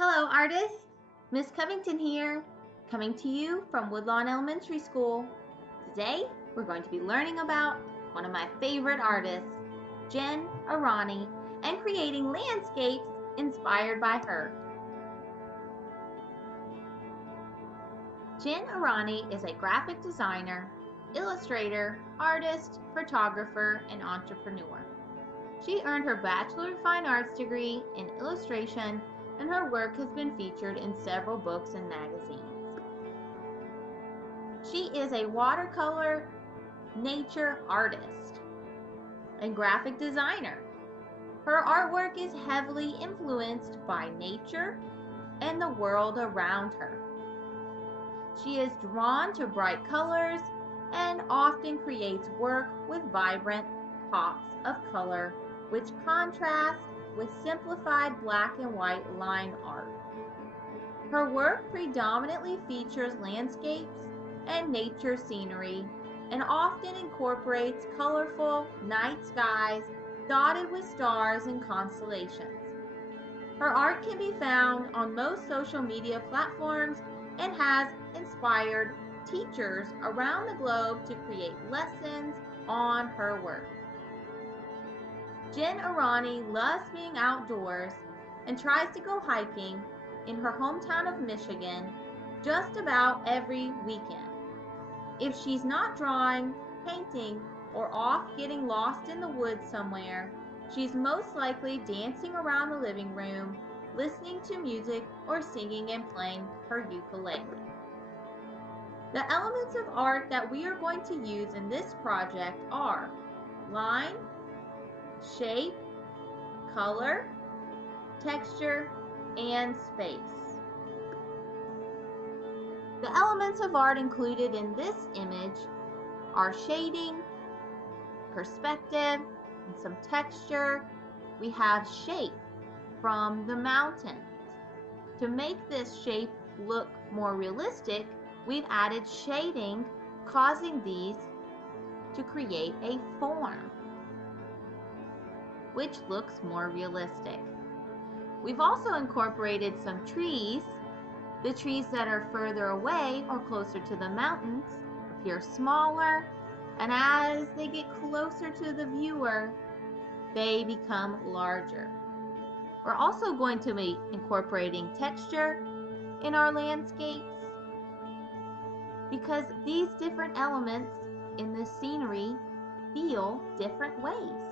Hello artists, Miss Covington here, coming to you from Woodlawn Elementary School. Today we're going to be learning about one of my favorite artists, Jen Aranyi, and creating landscapes inspired by her. Jen Aranyi is a graphic designer, illustrator, artist, photographer, and entrepreneur. She earned her Bachelor of Fine Arts degree in illustration, and her work has been featured in several books and magazines. She is a watercolor nature artist and graphic designer. Her artwork is heavily influenced by nature and the world around her. She is drawn to bright colors and often creates work with vibrant pops of color which contrast with simplified black and white line art. Her work predominantly features landscapes and nature scenery and often incorporates colorful night skies dotted with stars and constellations. Her art can be found on most social media platforms and has inspired teachers around the globe to create lessons on her work. Jen Aranyi loves being outdoors and tries to go hiking in her hometown of Michigan just about every weekend. If she's not drawing, painting, or off getting lost in the woods somewhere, she's most likely dancing around the living room, listening to music, or singing and playing her ukulele. The elements of art that we are going to use in this project are line, shape, color, texture, and space. The elements of art included in this image are shading, perspective, and some texture. We have shape from the mountains. To make this shape look more realistic, we've added shading, causing these to create a form which looks more realistic. We've also incorporated some trees. The trees that are further away or closer to the mountains appear smaller, and as they get closer to the viewer, they become larger. We're also going to be incorporating texture in our landscapes because these different elements in the scenery feel different ways.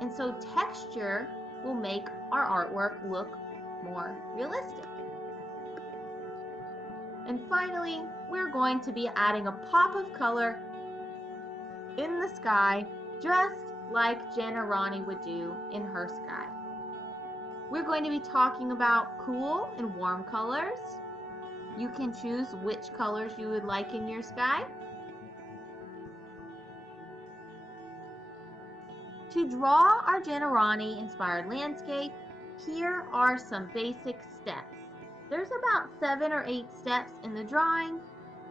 And so texture will make our artwork look more realistic. And finally, we're going to be adding a pop of color in the sky, just like Jen Aranyi would do in her sky. We're going to be talking about cool and warm colors. You can choose which colors you would like in your sky. To draw our Jen Aranyi inspired landscape, here are some basic steps. There's about 7 or 8 steps in the drawing,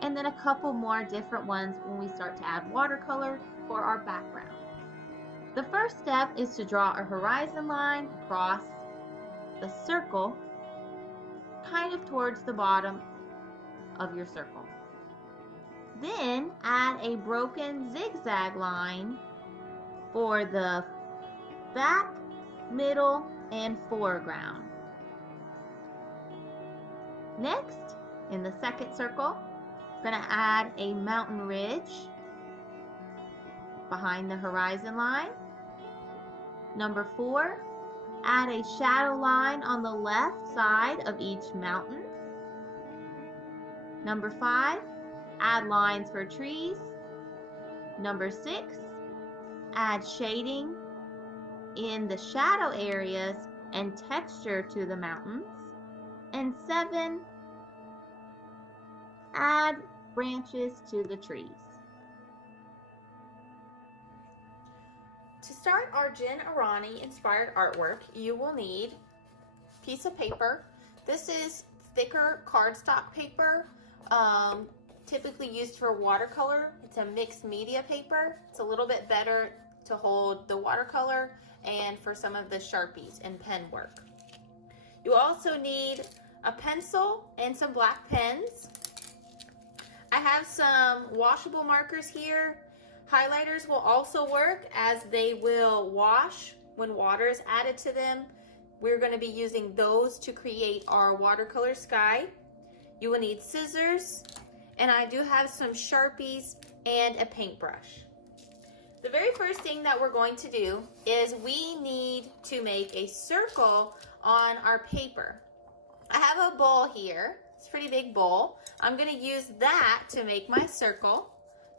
and then a couple more different ones when we start to add watercolor for our background. The first step is to draw a horizon line across the circle, kind of towards the bottom of your circle. Then add a broken zigzag line for the back, middle, and foreground. Next, in the second circle, I'm going to add a mountain ridge behind the horizon line. Number 4, add a shadow line on the left side of each mountain. Number 5, add lines for trees. Number 6, add shading in the shadow areas and texture to the mountains. And 7, add branches to the trees. To start our Jen Aranyi inspired artwork, you will need a piece of paper. This is thicker cardstock paper, typically used for watercolor. It's a mixed media paper. It's a little bit better to hold the watercolor and for some of the Sharpies and pen work. You also need a pencil and some black pens. I have some washable markers here. Highlighters will also work as they will wash when water is added to them. We're going to be using those to create our watercolor sky. You will need scissors, and I do have some Sharpies and a paintbrush. The very first thing that we're going to do is we need to make a circle on our paper. I have a bowl here. It's a pretty big bowl. I'm going to use that to make my circle.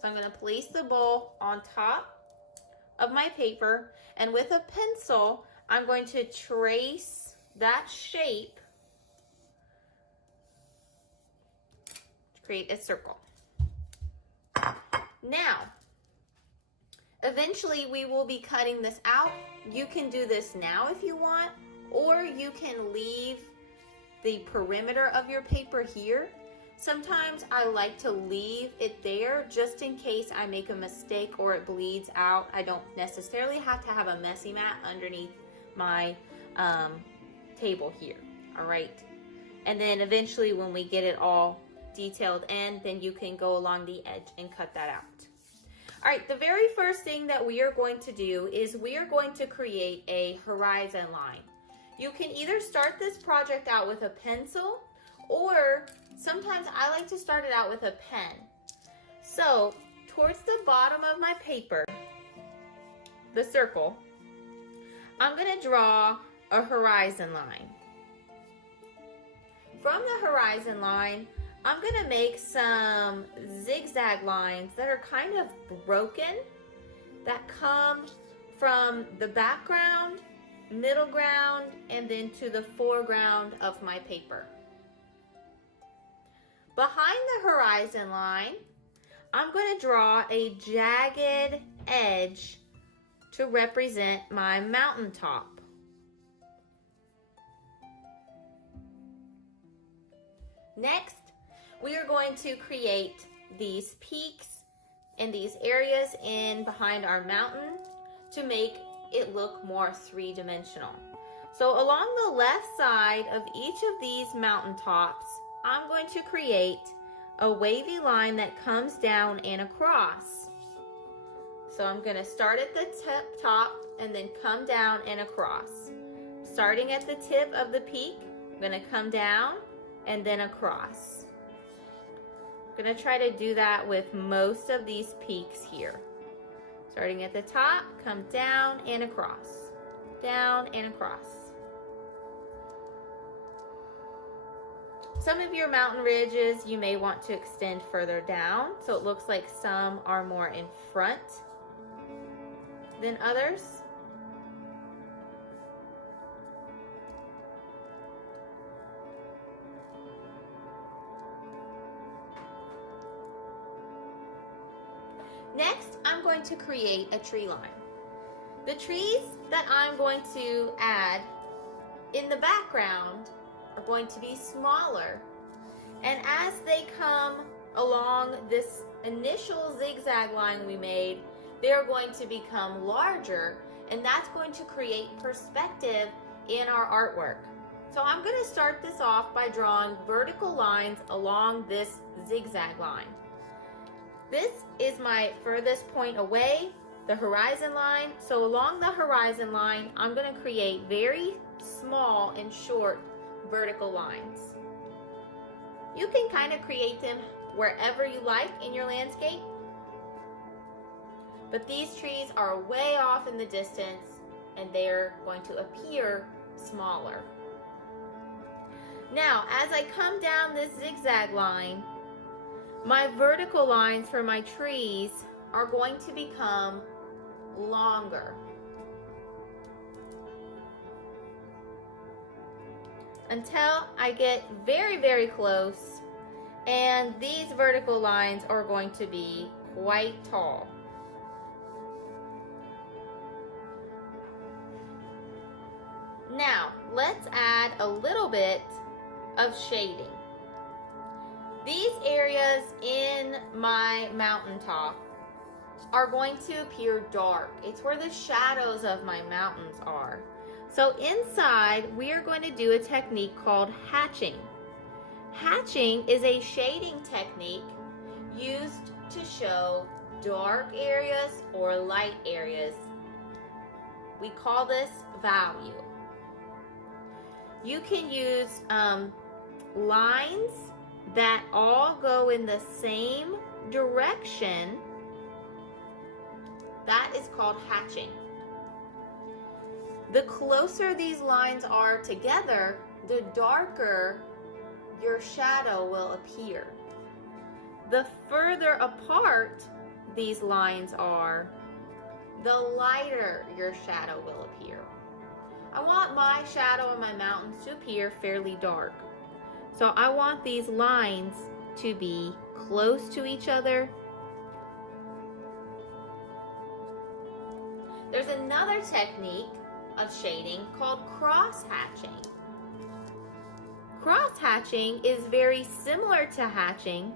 So I'm going to place the bowl on top of my paper, and with a pencil, I'm going to trace that shape to create a circle. Now, eventually we will be cutting this out. You can do this now if you want, or you can leave the perimeter of your paper here. Sometimes I like to leave it there just in case I make a mistake or it bleeds out. I don't necessarily have to have a messy mat underneath my table here, all right? And then eventually when we get it all detailed in, then you can go along the edge and cut that out. All right, the very first thing that we are going to do is we are going to create a horizon line. You can either start this project out with a pencil, or sometimes I like to start it out with a pen. So towards the bottom of my paper, the circle, I'm going to draw a horizon line. From the horizon line, I'm going to make some zigzag lines that are kind of broken, that come from the background, middle ground, and then to the foreground of my paper. Behind the horizon line, I'm going to draw a jagged edge to represent my mountaintop. Next, we are going to create these peaks and these areas in behind our mountain to make it look more three-dimensional. So along the left side of each of these mountaintops, I'm going to create a wavy line that comes down and across. So I'm going to start at the top and then come down and across. Starting at the tip of the peak, I'm going to come down and then across. I'm going to try to do that with most of these peaks here. Starting at the top, come down and across. Down and across. Some of your mountain ridges you may want to extend further down, so it looks like some are more in front than others. Next, I'm going to create a tree line. The trees that I'm going to add in the background are going to be smaller, and as they come along this initial zigzag line we made, they're going to become larger, and that's going to create perspective in our artwork. So I'm going to start this off by drawing vertical lines along this zigzag line. This is my furthest point away, the horizon line. So along the horizon line, I'm going to create very small and short vertical lines. You can kind of create them wherever you like in your landscape, but these trees are way off in the distance and they're going to appear smaller. Now, as I come down this zigzag line, my vertical lines for my trees are going to become longer. Until I get very, very close, and these vertical lines are going to be quite tall. Now, let's add a little bit of shading. These areas in my mountaintop are going to appear dark. It's where the shadows of my mountains are. So inside, we are going to do a technique called hatching. Hatching is a shading technique used to show dark areas or light areas. We call this value. You can use lines that all go in the same direction. That is called hatching. The closer these lines are together, the darker your shadow will appear. The further apart these lines are, the lighter your shadow will appear. I want my shadow on my mountains to appear fairly dark. So I want these lines to be close to each other. There's another technique of shading called cross-hatching. Cross-hatching is very similar to hatching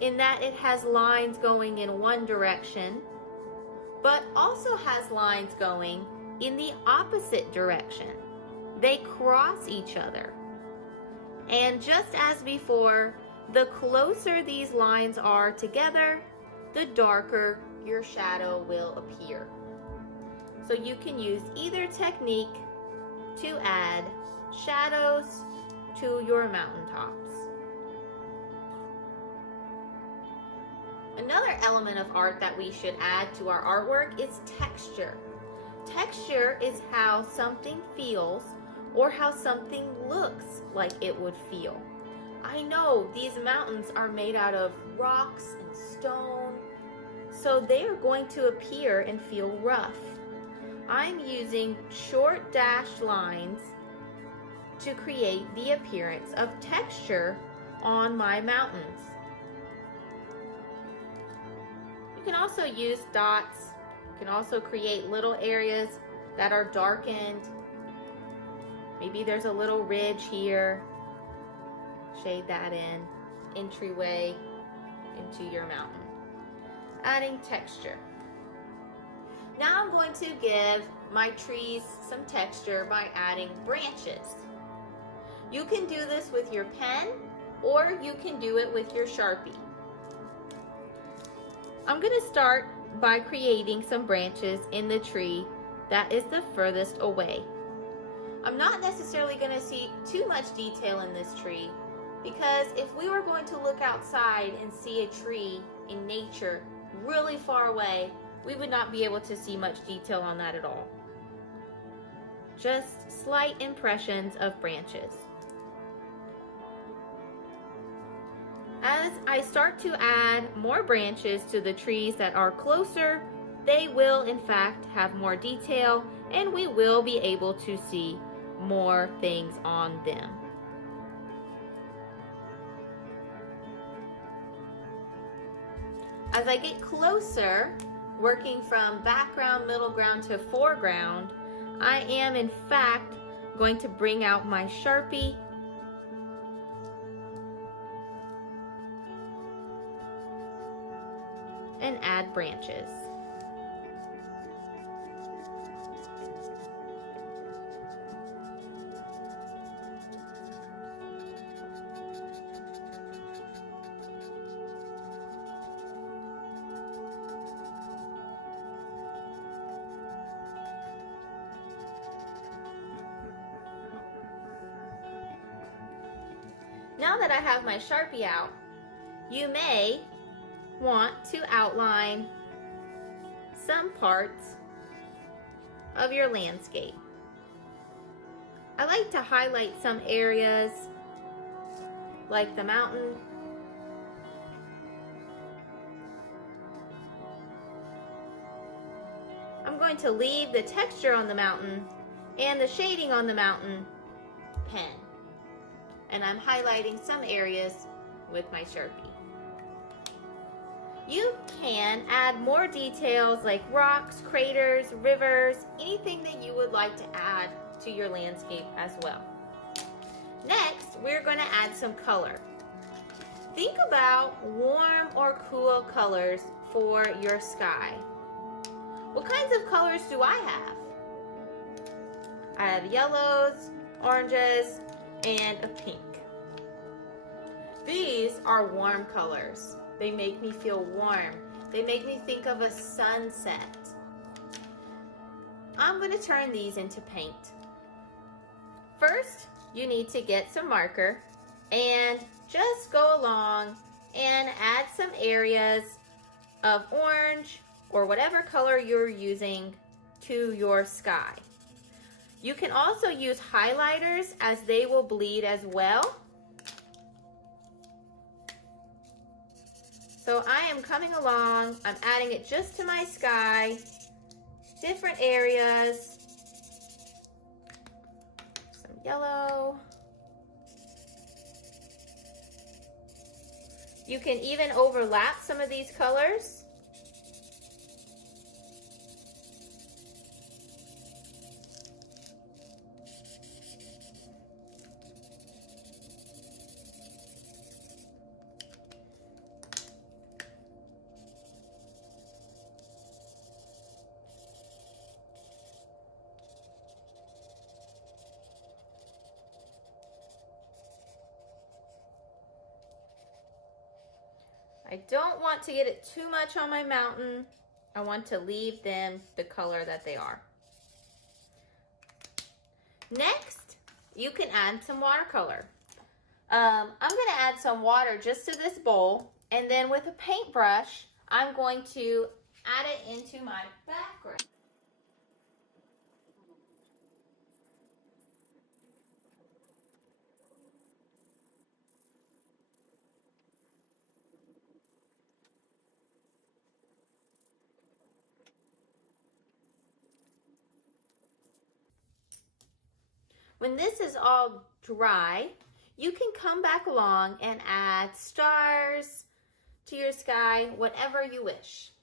in that it has lines going in one direction, but also has lines going in the opposite direction. They cross each other. And just as before, the closer these lines are together, the darker your shadow will appear. So you can use either technique to add shadows to your mountaintops. Another element of art that we should add to our artwork is texture. Texture is how something feels or how something looks like it would feel. I know these mountains are made out of rocks and stone, so they are going to appear and feel rough. I'm using short dashed lines to create the appearance of texture on my mountains. You can also use dots. You can also create little areas that are darkened. Maybe there's a little ridge here. Shade that in. Entryway into your mountain. Adding texture. Now I'm going to give my trees some texture by adding branches. You can do this with your pen or you can do it with your Sharpie. I'm going to start by creating some branches in the tree that is the furthest away. I'm not necessarily going to see too much detail in this tree because if we were going to look outside and see a tree in nature really far away, we would not be able to see much detail on that at all. Just slight impressions of branches. As I start to add more branches to the trees that are closer, they will in fact have more detail and we will be able to see more things on them. As I get closer, working from background, middle ground to foreground, I am in fact going to bring out my Sharpie and add branches. Now that I have my Sharpie out, you may want to outline some parts of your landscape. I like to highlight some areas like the mountain. I'm going to leave the texture on the mountain and the shading on the mountain pen. And I'm highlighting some areas with my Sharpie. You can add more details like rocks, craters, rivers, anything that you would like to add to your landscape as well. Next, we're going to add some color. Think about warm or cool colors for your sky. What kinds of colors do I have? I have yellows, oranges, and a pink. These are warm colors. They make me feel warm. They make me think of a sunset. I'm going to turn these into paint. First, you need to get some marker and just go along and add some areas of orange or whatever color you're using to your sky. You can also use highlighters as they will bleed as well. So I am coming along, I'm adding it just to my sky, different areas, some yellow. You can even overlap some of these colors. I don't want to get it too much on my mountain. I want to leave them the color that they are. Next, you can add some watercolor. I'm going to add some water just to this bowl, and then with a paintbrush, I'm going to add it into my background. When this is all dry, you can come back along and add stars to your sky, whatever you wish.